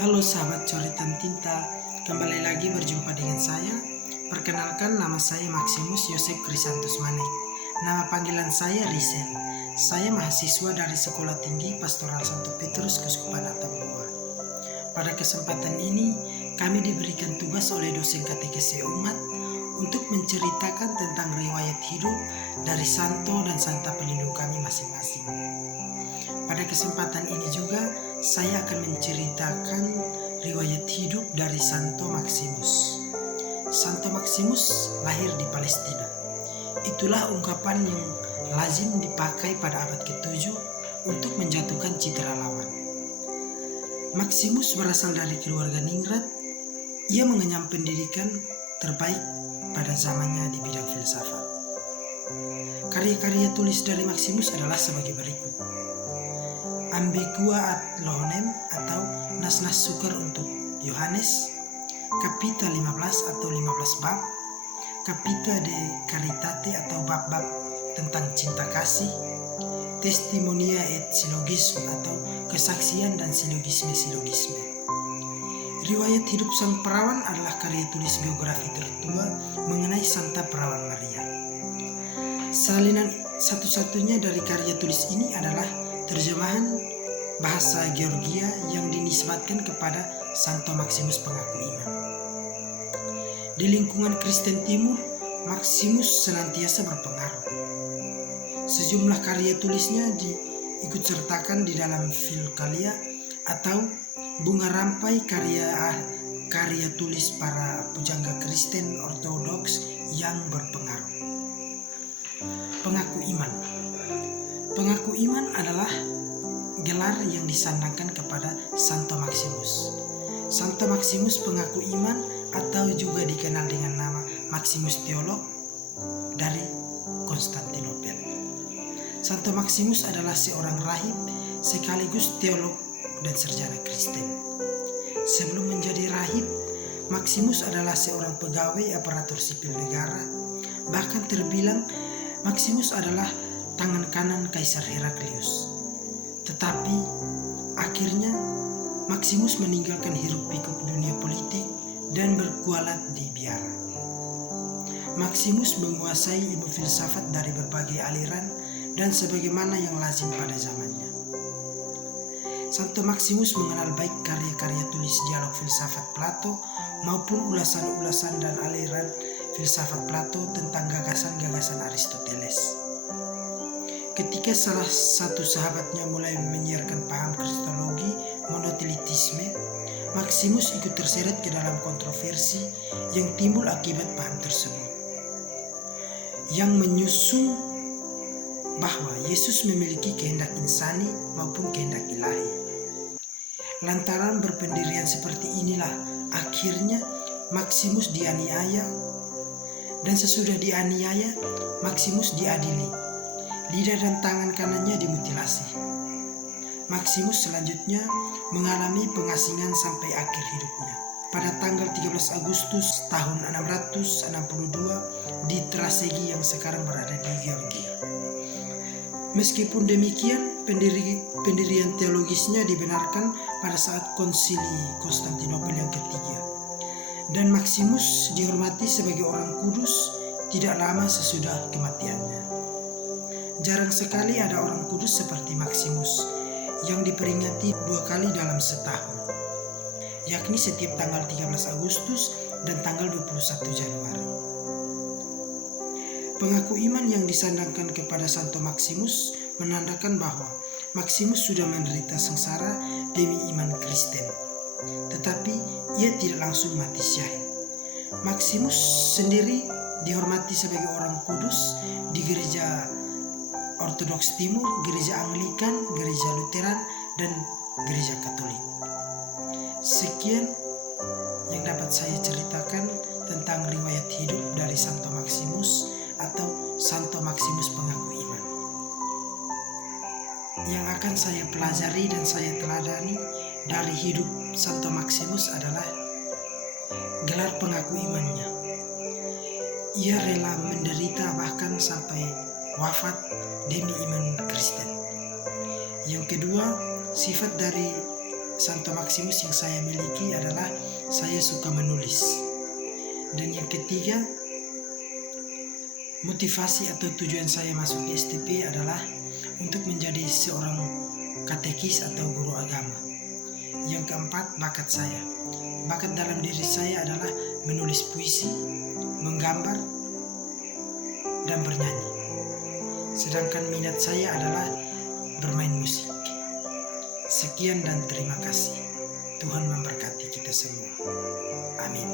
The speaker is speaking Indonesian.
Halo sahabat coretan tinta, kembali lagi berjumpa dengan saya. Perkenalkan, nama saya Maximus Yosef Krisantus Manik. Nama panggilan saya Risen. Saya mahasiswa dari Sekolah Tinggi Pastoral Santo Petrus Keuskupan Atambua. Pada kesempatan ini, kami diberikan tugas oleh dosen katekesi umat untuk menceritakan tentang riwayat hidup dari santo dan santa pelindung kami masing-masing. Pada kesempatan ini juga saya akan menceritakan riwayat hidup dari Santo Maximus. Santo Maximus lahir di Palestina. Itulah ungkapan yang lazim dipakai pada abad ke-7 untuk menjatuhkan citra lawan. Maximus berasal dari keluarga ningrat. Ia mengenyam pendidikan terbaik pada zamannya di bidang filsafat. Karya-karya tulis dari Maximus adalah sebagai berikut. Ambigua ad Lohonem atau nas-nas sukar untuk Yohanes, Kapita 15 atau 15 bab, Kapita de Caritate atau bab-bab tentang cinta kasih, Testimonia et Silogisme atau kesaksian dan silogisme. Riwayat hidup sang perawan adalah karya tulis biografi tertua mengenai Santa Perawan Maria. Salinan satu-satunya dari karya tulis ini adalah terjemahan bahasa Georgia yang dinisbatkan kepada Santo Maximus pengaku iman. Di lingkungan Kristen Timur, Maximus senantiasa berpengaruh. Sejumlah karya tulisnya diikut sertakan di dalam Philokalia atau bunga rampai karya tulis para pujangga Kristen Ortodoks yang berpengaruh. Pengaku iman. Pengaku iman adalah gelar yang disandangkan kepada Santo Maximus. Santo Maximus pengaku iman atau juga dikenal dengan nama Maximus Teolog dari Konstantinopel. Santo Maximus adalah seorang rahib sekaligus teolog dan sarjana Kristen. Sebelum menjadi rahib, Maximus adalah seorang pegawai aparatur sipil negara. Bahkan terbilang Maximus adalah tangan kanan Kaisar Heraklius. Tetapi akhirnya Maximus meninggalkan hiruk-pikuk dunia politik dan berkualat di biara. Maximus menguasai ilmu filsafat dari berbagai aliran dan sebagaimana yang lazim pada zamannya. Santo Maximus mengenal baik karya-karya tulis dialog filsafat Plato maupun ulasan-ulasan dan aliran filsafat Plato tentang gagasan-gagasan Aristoteles. Ketika salah satu sahabatnya mulai menyiarkan paham kristologi monotelitisme, Maximus ikut terseret ke dalam kontroversi yang timbul akibat paham tersebut, yang menyusung bahwa Yesus memiliki kehendak insani maupun kehendak ilahi. Lantaran berpendirian seperti inilah akhirnya Maximus dianiaya, dan sesudah dianiaya Maximus diadili. Lidah dan tangan kanannya dimutilasi. Maximus selanjutnya mengalami pengasingan sampai akhir hidupnya. Pada tanggal 13 Agustus tahun 662 di Trasegi yang sekarang berada di Georgia. Meskipun demikian, pendirian teologisnya dibenarkan pada saat konsili Konstantinopel yang ketiga. Dan Maximus dihormati sebagai orang kudus tidak lama sesudah kematiannya. Jarang sekali ada orang kudus seperti Maximus yang diperingati 2 kali dalam setahun, yakni setiap tanggal 13 Agustus dan tanggal 21 Januari. Pengaku iman yang disandangkan kepada Santo Maximus menandakan bahwa Maximus sudah menderita sengsara demi iman Kristen, tetapi ia tidak langsung mati syahid. Maximus sendiri dihormati sebagai orang kudus di gereja Ortodoks Timur, gereja Anglikan, gereja Lutheran, dan gereja Katolik. Sekian yang dapat saya ceritakan tentang riwayat hidup dari Santo Maximus atau Santo Maximus pengaku iman. Yang akan saya pelajari dan saya teladani dari hidup Santo Maximus adalah gelar pengaku imannya. Ia rela menderita bahkan sampai wafat demi iman Kristen. Yang kedua, sifat dari Santo Maximus yang saya miliki adalah saya suka menulis. Dan yang ketiga, motivasi atau tujuan saya masuk di STP adalah untuk menjadi seorang katekis atau guru agama. Yang keempat, bakat saya. Bakat dalam diri saya adalah menulis puisi, menggambar, dan bernyanyi. Sedangkan minat saya adalah bermain musik. Sekian dan terima kasih. Tuhan memberkati kita semua. Amin.